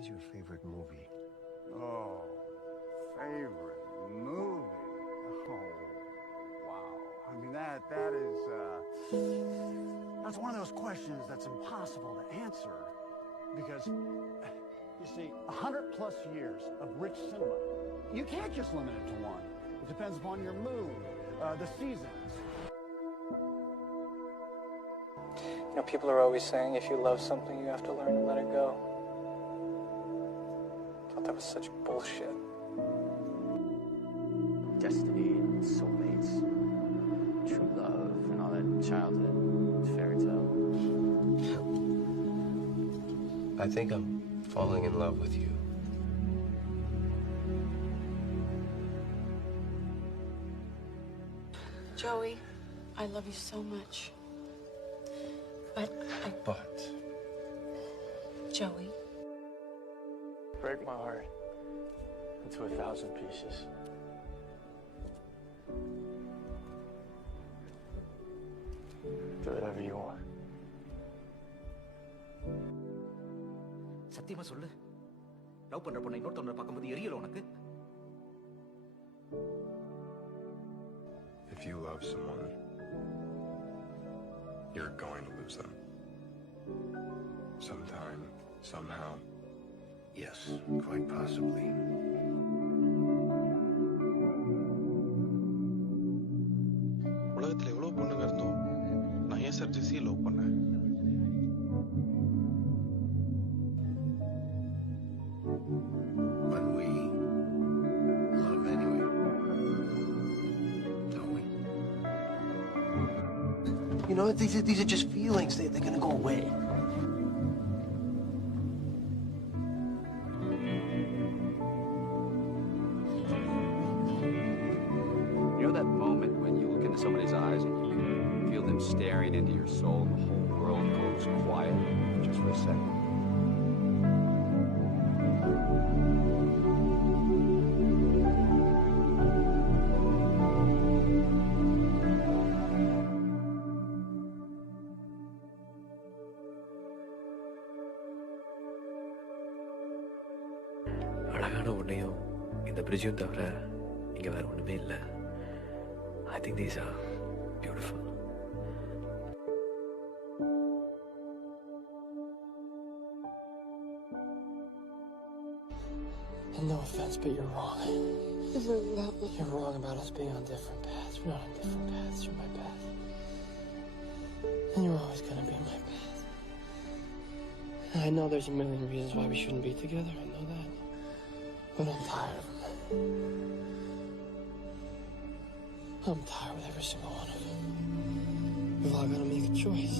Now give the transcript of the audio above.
What is your favorite movie? Oh, favorite movie. Oh, wow. I mean, that is, that's one of those questions that's impossible to answer. Because, you see, 100+ years of rich cinema, you can't just limit it to one. It depends upon your mood, the seasons. You know, people are always saying if you love something, you have to learn to let it go. I thought that was such bullshit. Destiny and soulmates, true love, and all that childhood fairy tale. I think I'm falling in love with you. Joey, I love you so much. But Joey. Break my heart into 1,000 pieces. Do whatever you want. சத்தியமா சொல்லு, love பண்ற பொண்ணை இன்னொருத்தவங்களை பார்க்கும்போது எரியல உனக்கு? If you love someone, you're going to lose them. Sometime, somehow. Yes, quite possibly. உலகத்துல எவ்வளவு பொண்ணுங்க இருந்தோம், நான் ஏன் சார் ஜெஸியை லவ் பண்ணேன்? But we love anyway, don't we? You know, these are just feelings. They're gonna go away. You know that moment when you look into somebody's eyes and you can feel them staring into your soul and the whole world goes quiet just for a second? அழகான உன்னையும் இந்த பிரிட்ஜும் தவிர இங்க வேற ஒண்ணுமே இல்லை. I think these are beautiful. And no offense, but you're wrong. You're wrong about us being on different paths. We're not on different paths. You're my path. And you're always gonna be my path. And I know there's a million reasons why we shouldn't be together. I know that. But I'm tired of them. I'm tired with every single one of them. We've all got to make a choice.